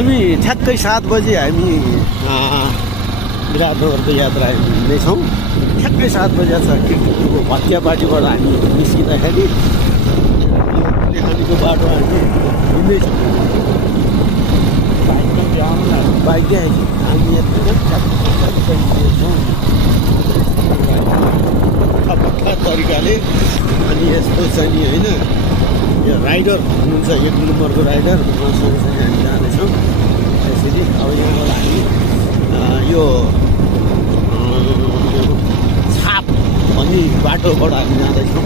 हामी ठ्याक्कै 7 बजे हामी विराटनगरको यात्रा हिँड्दैछौँ। ठ्याक्कै 7 बजे छ किर्तिपुरको भत्यापाटीबाट हामी निस्किँदाखेरि लेखानीको बाटो हामी हिँड्दैछौँ। बाइक चाहिँ हामी यत्रो ठ्याक्कै हिँड्दैछौँ पक्का तरिकाले। अनि यस्तो चाहिँ नि होइन, यो राइडर हुनुहुन्छ 1 नम्बरको राइडर, उहाँसँगसँगै हामी जाँदैछौँ। त्यसरी अब यहाँबाट हामी यो छाप भन्ने बाटोबाट हामी जाँदैछौँ।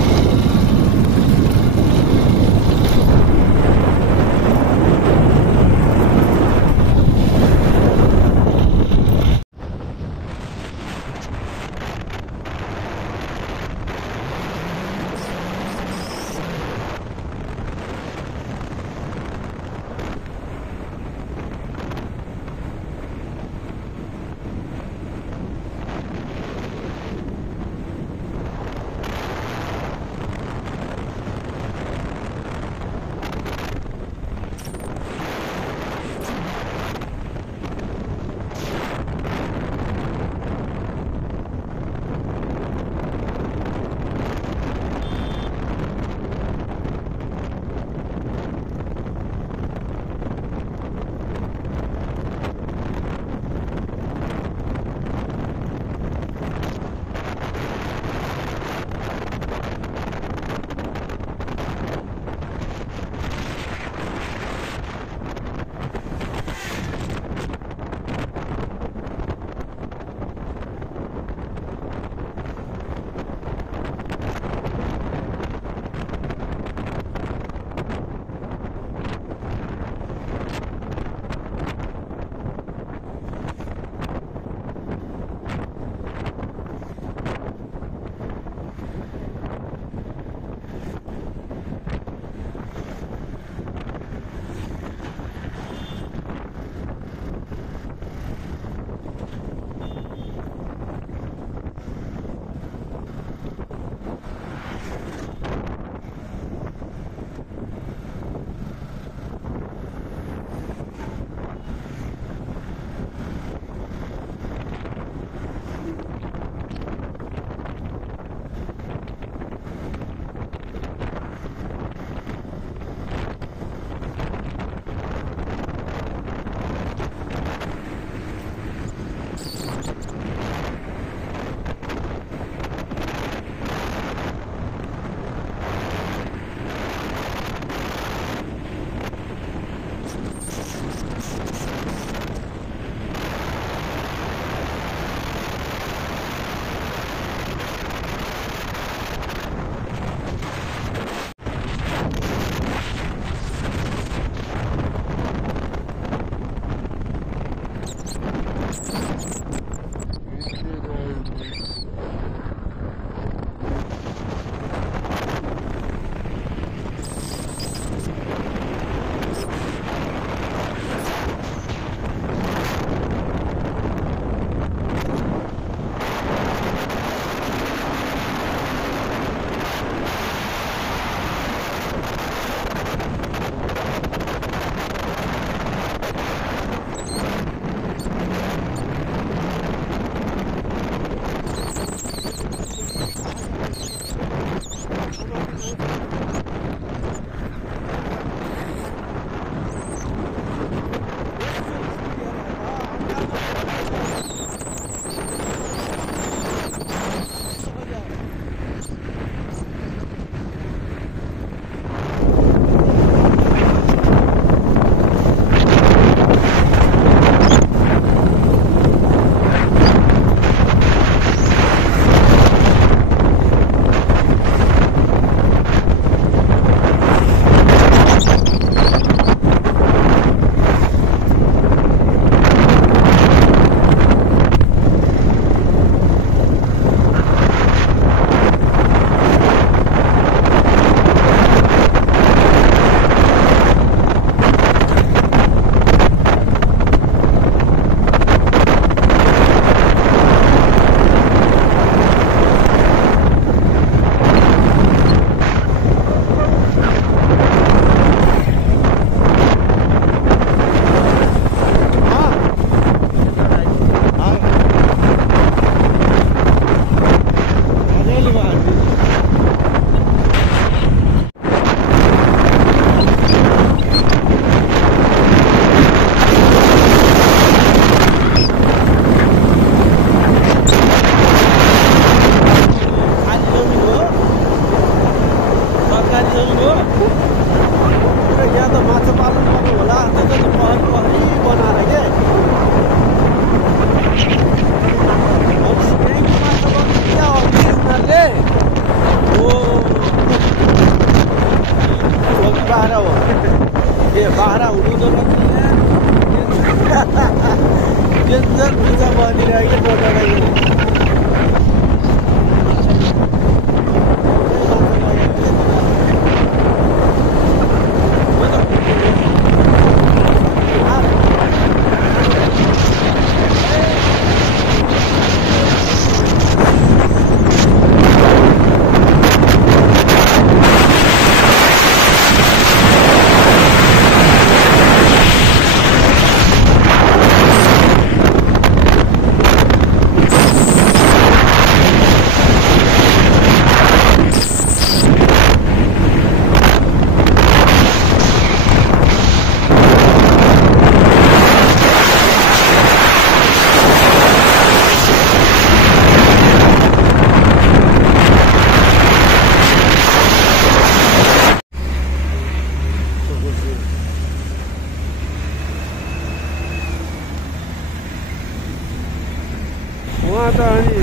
उहाँ त अनि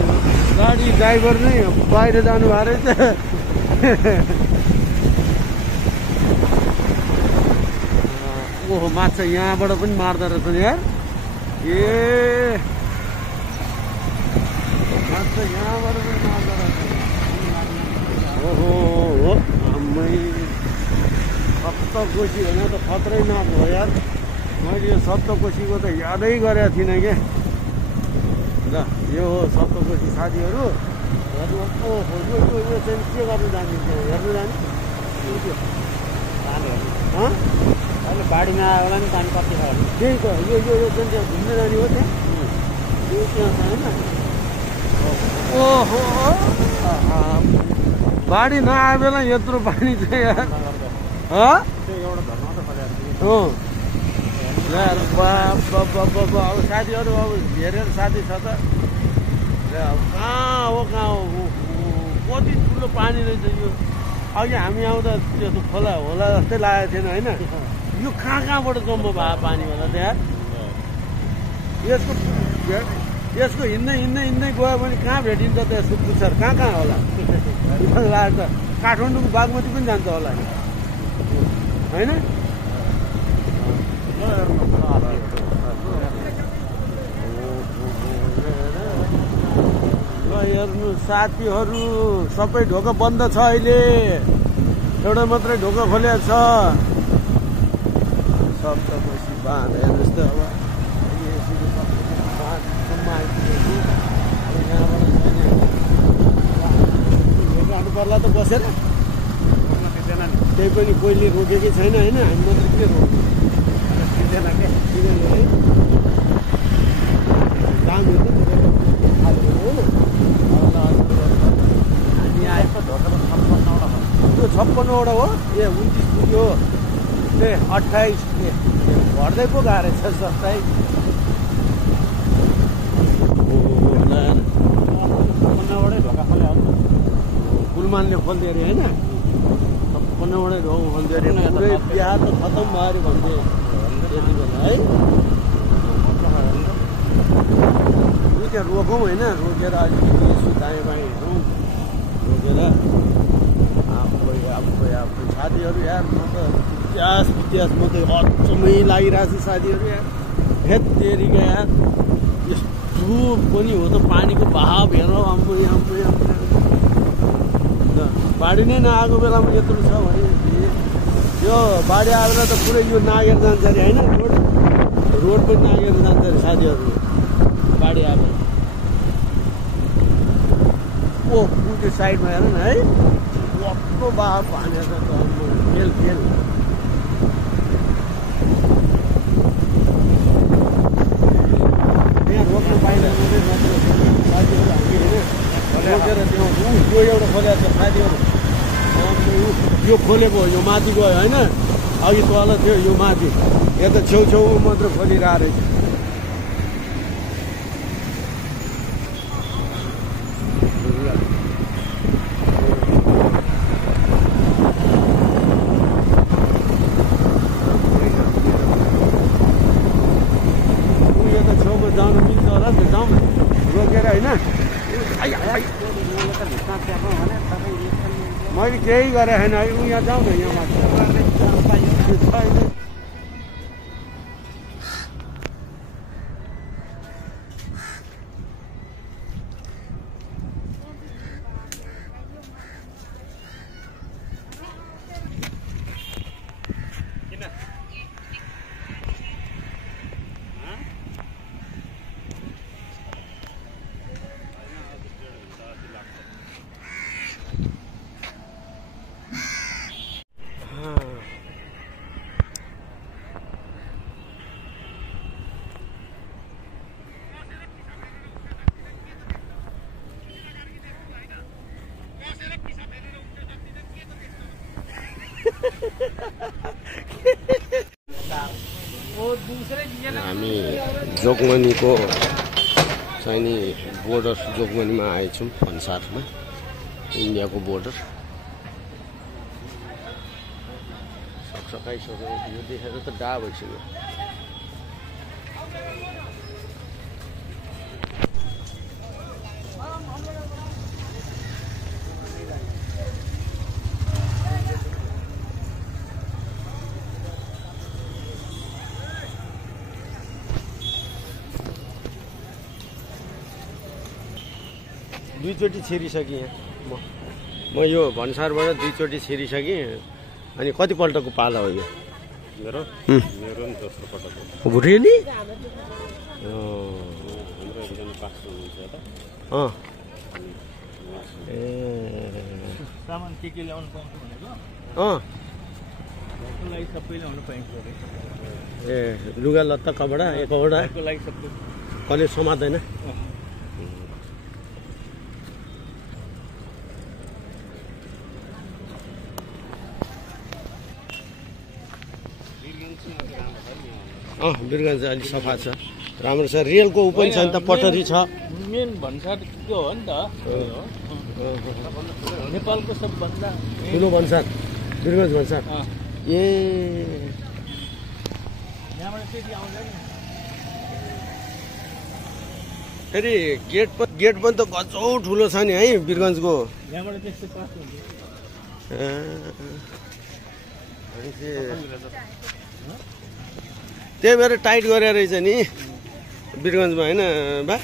गाडी ड्राइभर नै बाहिर जानु भएको रहेछ। ओहो माछा यहाँबाट पनि मार्दो रहेछ नि यार। ए माछा यहाँबाट पनि मार्दो रहेछ। ओहो हो आम्मै सप्तकोशी होइन त खत्रै नाम हो यार। मैले यो सप्तकोशीको त यादै गरेको थिइनँ क्या। ल यो हो सप्तकोशी साथीहरू। हेर्नु ओहो यो चाहिँ के गर्नु जान्छ हेर्नु जाने अहिले बाढीमा आयो होला नि पानी कति छ त्यही त यो चाहिँ त्यहाँ घुम्न जाने हो त्यहाँ यो त्यहाँ छ होइन। ओहो बाढी नआए बेला यत्रो पानी छ यार। एउटा धर्म त हो यार अब साथीहरू अब हेरेर साथी छ त कहाँ हो कति ठुलो पानी रहेछ यो। अघि हामी आउँदा त्यो खोला होला जस्तै लागेको थिएन होइन। यो कहाँबाट जम्मा भयो पानी होला त्यहाँ। यसको हिँड्दै गयो भने कहाँ भेटिन्छ त यसको पुच्छर कहाँ होला लाग्छ। काठमाडौँको बागमती पनि जान्छ होला होइन। हेर्नु साथीहरू सबै ढोका बन्द छ अहिले। एउटा मात्रै ढोका खोलेको छ सप्तकोशी बाँध। हेर्नुहोस् त अब बाँधसम्म आइपुगेको। जानु पर्ला त बसेर त्यही पनि कोहीले रोकेकै छैन होइन। हामी मात्रै के रोक्नु है दामहरू त होइन। हामी आएको ढोका त 56वटा हो। ए 29 पुग्यो। ए 28 घट्दै पो गएको रहेछ 27। ढोका खोले कुलमानले खोल्थ्यो अरे होइन। 56वटै ढोका खोल्थ्यो अरे। पुरै बिहार त खतम भयो अरे भन्थे त्यति बेला है। त्यहाँ रोकौँ होइन। रोकेर अलिकति यसो दायाँ बायाँ हेरौँ रोकेर आफै साथीहरू यार। म त इतिहास म त अचम्मै लागिरहेको छु साथीहरू यार। हेत्तेरिका यार यस्तो पनि हो त पानीको बहाव हेर। आम्मै बाढी नै नआएको बेलामा यत्रो छ भने यो बाढी आएर त पुरै यो नागेर जान्छ अरे होइन। रोड पनि नागेर जान्छ अरे साथीहरू बाढी आएर। ओ त्यो साइडमा हेर न है कस्तो बहाव हानेर त फेल त्यहाँ रोक्न पाइँदैन साथीहरू। हामी होइन रोकेर त्यो एउटा खोलेको छ साथीहरू। यो खोलेको हो यो माथि गयो होइन। अघि तल थियो यो माथि यता छेउछेउमा मात्र खोलिरहेको रहेछ। जानु मिल्छ होला त्यो जाउँ रोकेर होइन। मैले केही गरेँ छैन है। यहाँ जाउँ न यहाँ माथि। हामी जोगमनीको चाहिँ नि बोर्डर जोगमनीमा आएछौँ भन्सारमा इन्डियाको बोर्डर सकसकाइसक्यो यो देखेर त डा भइसक्यो दुईचोटि छिरिसकेँ म यो भन्सारबाट दुईचोटि छिरिसकेँ अनि कतिपल्टको पाला हो यो मेरो नि दोस्रो पटक हो रियली हाम्रो एकजना पास हुनुहुन्छ त ए सामान के ल्याउनु पाउँछ भनेको त्यसको लागि सबै ल्याउनु पाइन्छ ए लुगा लत्ता कपडा एकवटा त्यसको लागि सबै कहिले समात्दैन बिरगन्ज अलि सफा छ राम्रो छ रेलको ऊ पनि छ नि त पटरी छ मेन भन्सार त्यो हो नि त नेपालको सबभन्दा ठुलो भन्सार बिरगन्ज भन्सार ए यहाँबाट त्यति आउँदैन फेरि गेट पनि त गजौ ठुलो छ नि है बिरगन्जको यहाँबाट त्यस्तो पास हुन्छ त्यही भएर टाइट गरेर रहेछ नि बिरगन्जमा होइन बा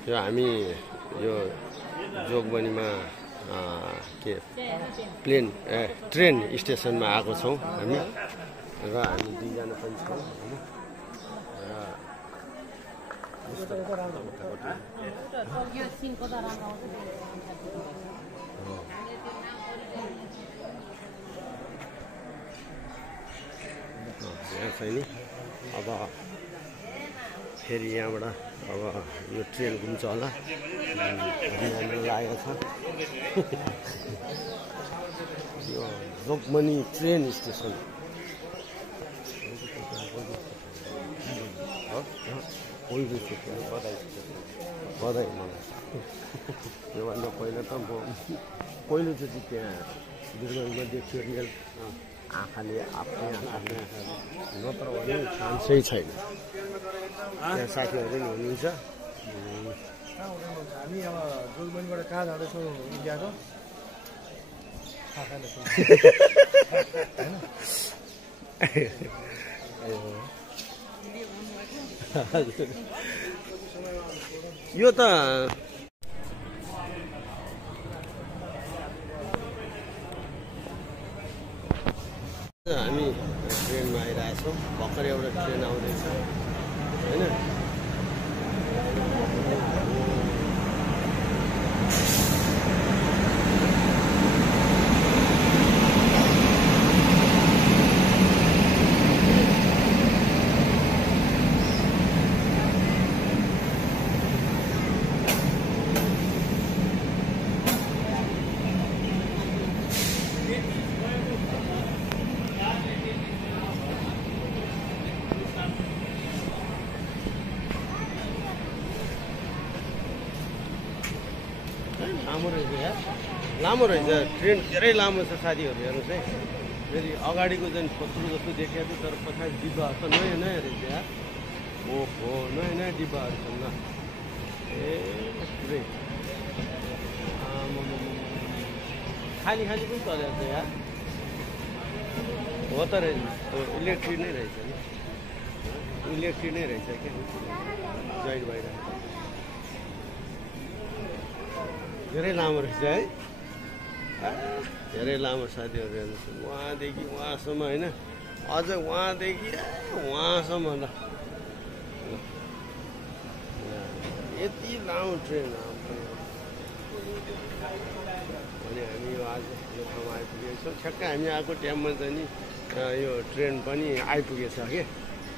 यो हामी यो जोगबनीमा के प्लेन ट्रेन स्टेसनमा आएको छौँ हामी र हामी दुईजना पनि छौँ यहाँ चाहिँ नि अब फेरि यहाँबाट अब यो ट्रेन घुम्छ होला लागेको छ यो जोगमनी ट्रेन स्टेसन बधाई मलाई योभन्दा पहिला त म पहिलोचोटि त्यहाँ बिरगन्जमा देख्छु रियल आँखाले आफ्नै आँखाले नत्र भने चान्सै छैन त्यहाँ साथीहरू पनि हुनुहुन्छ हामी अब जोगबनीबाट कहाँ जाँदैछौँ इन्डियाको यो त हामी ट्रेनमा आइरहेछौँ भर्खर एउटा ट्रेन आउँदैछ होइन लामो रहेछ ट्रेन धेरै लामो छ साथीहरू हेर्नुहोस् है फेरि अगाडिको चाहिँ फोत्रो जस्तो देखिएको थियो तर पछाडि डिब्बाहरू त नयाँ नयाँ रहेछ यार ओहो नयाँ नयाँ डिब्बाहरू छन् ल ए पुरै खाली खाली पनि चलेको छ यार हो त रहेछ इलेक्ट्रिक नै रहेछ नि इलेक्ट्रिक नै रहेछ क्या जोइन्ट भइरहेको धेरै लामो रहेछ है धेरै लामो साथीहरू हेर्नुहोस् वहाँदेखि वहाँसम्म होइन अझ वहाँदेखि वहाँसम्म ल यति लामो ट्रेन अनि हामी यो आज यो ठाउँमा आइपुगेको छौँ ठ्याक्कै हामी आएको टाइममा चाहिँ नि यो ट्रेन पनि आइपुगेछ कि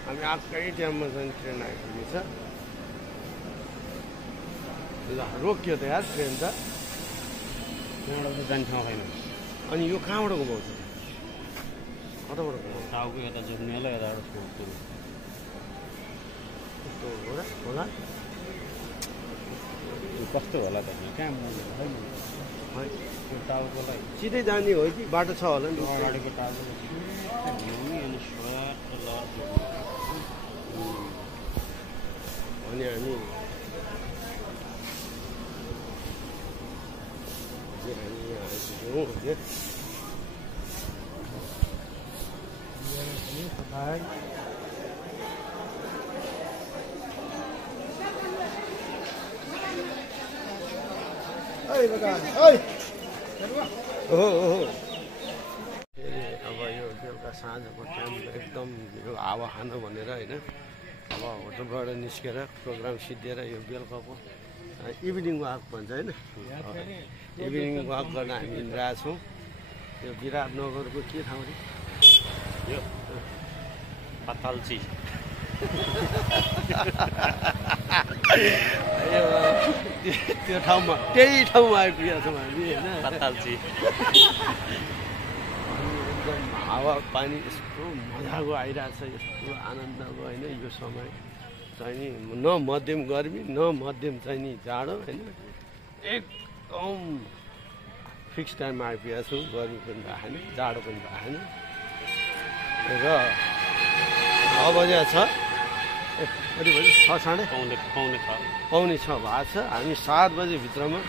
हामी आएकै टाइममा चाहिँ ट्रेन आइपुगेछ ल रोकियो त यार ट्रेन त त्यहाँबाट त जाने ठाउँ छैन अनि यो कहाँबाटको पाउँछ कताबाट टाउको यता जोड्नेला यताबाट छोड्छु कस्तो होला कस्तो होला त कहाँ है त्यो टाउकोलाई सिधै जाने हो कि बाटो छ होला नि अगाडिको टाउको अनि अनि हामी यहाँ आइपुग्यौँ अब यो बेलुका साँझको टाइम एकदम यो हावा खानु भनेर होइन अब होटलबाट निस्केर प्रोग्राम सिद्धिएर यो बेलुकाको इभिनिङ वाक भन्छ होइन इभिनिङ वाक गर्न हामी हिँडिरहेको छौँ यो विराटनगरको के ठाउँ रे यो पातालची त्यो ठाउँमा त्यही ठाउँमा आइपुगेका छौँ हामी होइन पातालची एकदम हावा पानी यस्तो मजाको आइरहेछ यस्तो आनन्दको होइन यो समय चाहिँ नि न मध्यम गर्मी न मध्यम चाहिँ नि जाडो होइन एकदम फिक्स टाइममा आइपुगेको छौँ गर्मी पनि भएको छैन जाडो पनि भएको छैन र अब यहाँ छ कति बजी 6 साढे पाउने 6 भएको छ हामी 7 बजेभित्रमा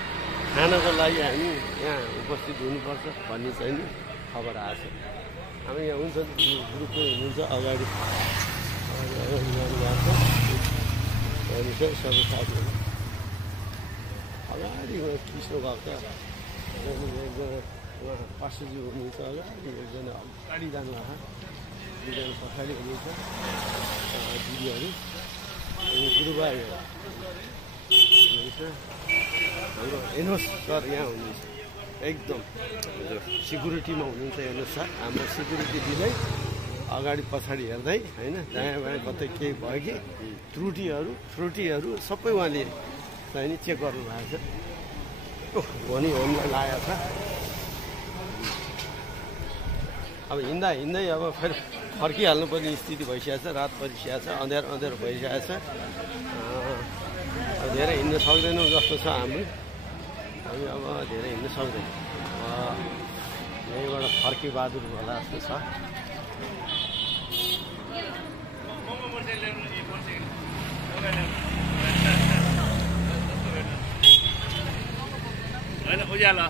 खानको लागि हामी यहाँ उपस्थित हुनुपर्छ भन्ने चाहिँ नि खबर आएको छ हामी यहाँ हुन्छ ग्रुपमै हुनुहुन्छ अगाडि सबै साथीहरू अगाडि कृष्ण भक्त एकजना पास्टरजी हुनुहुन्छ अगाडि एकजना अगाडि जानुभएको दुईजना पछाडि हुनुहुन्छ दिदीहरू अनि गुरुबाई हुनुहुन्छ हाम्रो हेर्नुहोस् सर यहाँ हुनुहुन्छ एकदम सिक्युरिटीमा हुनुहुन्छ हेर्नुहोस् सर हाम्रो सिक्युरिटी दिँदै अगाडि पछाडि हेर्दै होइन दायाँ बायाँ कतै केही भयो कि त्रुटिहरू सबै उहाँले चाहिँ नि चेक गर्नु भएको छ भनी होमलाई लागेको छ अब हिँड्दै अब फेरि फर्किहाल्नुपर्ने स्थिति भइसकेको छ रात परिसकेको छ अँध्यारो भइसकेको छ धेरै हिँड्न सक्दैनौँ जस्तो छ हामी अब धेरै हिँड्न सक्दैनौँ यहीँबाट फर्किबहादुर होला जस्तो छ होइन उज्यालो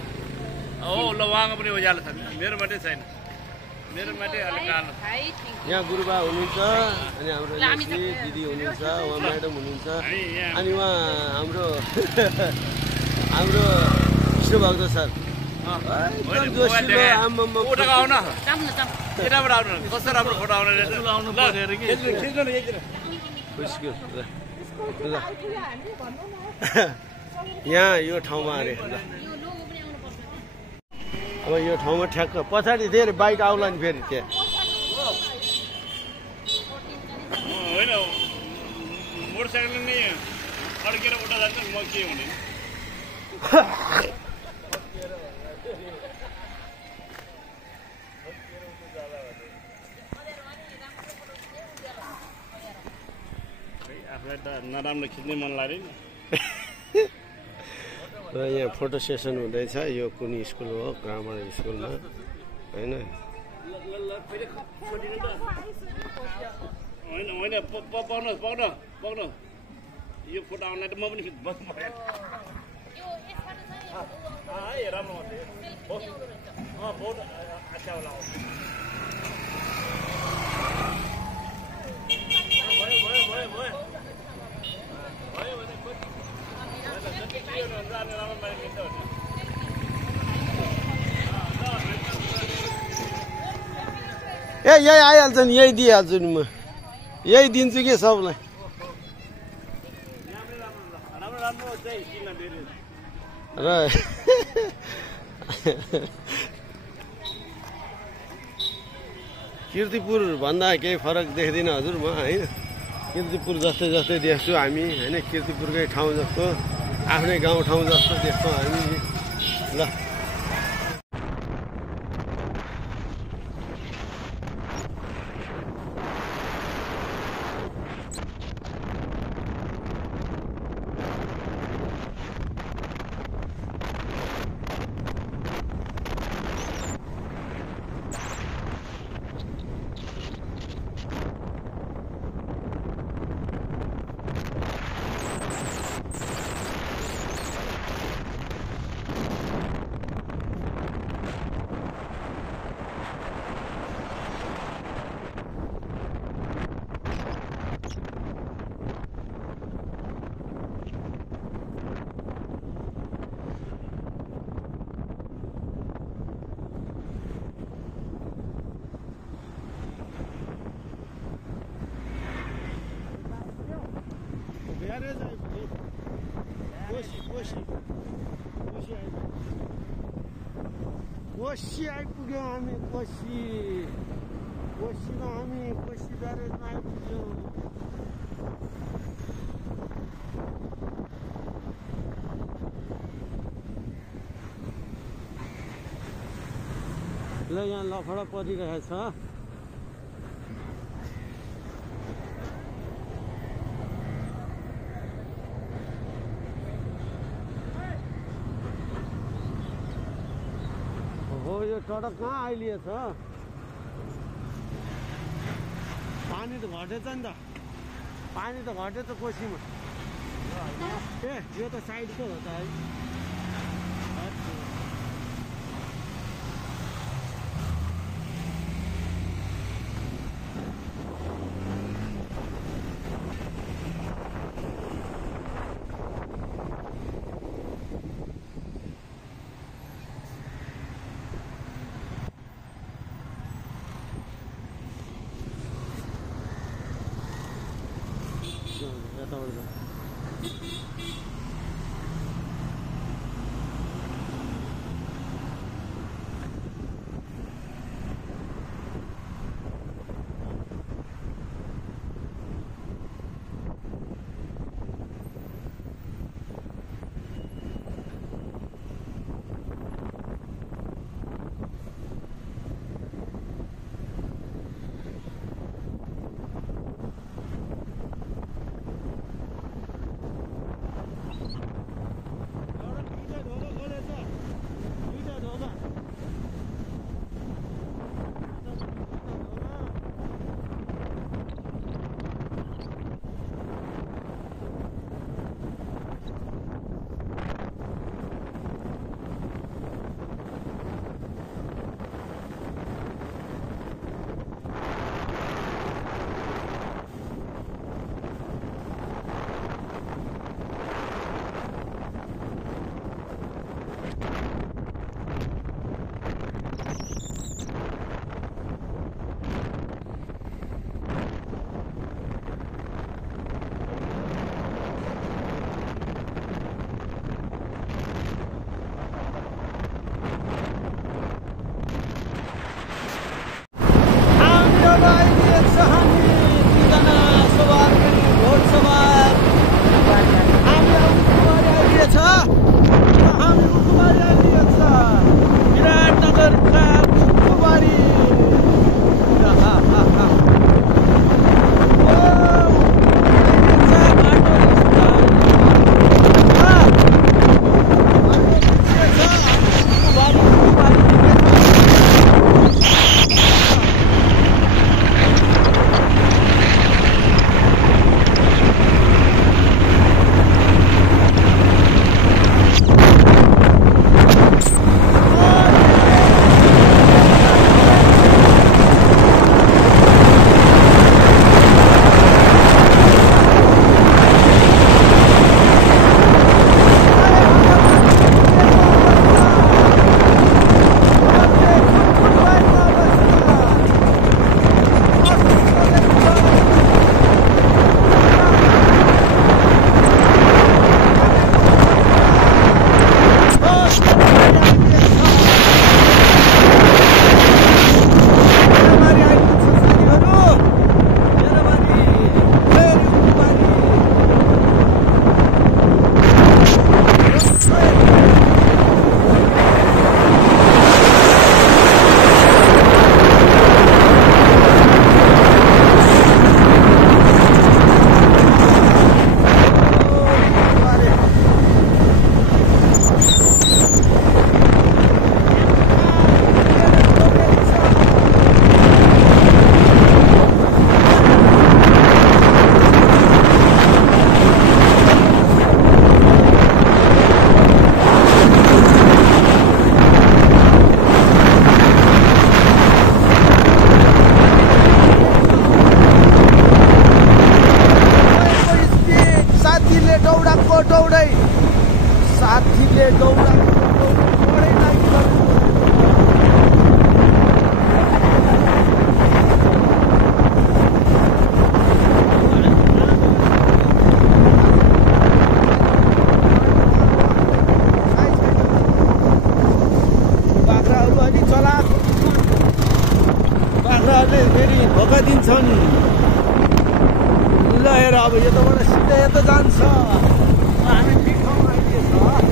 हो ल उहाँको पनि उज्यालो छ मेरो मात्रै छैन मेरो मात्रै अलिक कालो यहाँ गुरुबा हुनुहुन्छ अनि हाम्रो दिदी हुनुहुन्छ उहाँ म्याडम हुनुहुन्छ अनि उहाँ हाम्रो विष्णुभक्त सर यहाँ यो ठाउँमा अरे अब यो ठाउँमा ठ्याक्क पछाडि धेरै बाइक आउला नि फेरि त्यहाँ होइन मोटरसाइकल नै अड्केर उठा जान्छ म के हुने आफूलाई त नराम्रो खिच्ने मन लाग्यो नि र यहाँ फोटो सेसन हुँदैछ यो कुन स्कुल हो ग्रामर स्कुलमा होइन होइन पाउन यो फोटो आउन त म पनि बस्नु पर्यो राम्रो बहुत अच्छा होला ए यही आइहाल्छ नि यही दिइहाल्छु नि म यही दिन्छु कि सबलाई र किर्तिपुर भन्दा केही फरक देख्दिनँ हजुर म होइन किर्तिपुर जस्तै जस्तै देख्छु हामी होइन किर्तिपुरकै ठाउँ जस्तो आफ्नै गाउँ ठाउँ जस्तो देख्छौँ हामी ल कोशी आइपुग्यौँ हामी कोशीमा हामी कोशी ब्यारेजमा आइपुग्यौँ ल यहाँ लफडा परिरहेछ हो यो सडक कहाँ आइलिएछ पानी त घटेछ नि त पानी त घटेछ कोशीमा ए यो त साइडको हो त है यिनीहरूले फेरि धोका दिन्छन्। ल हेर अब यताबाट सिधै यता जान्छ। हामी ठिक ठाउँमा आइदिएछ।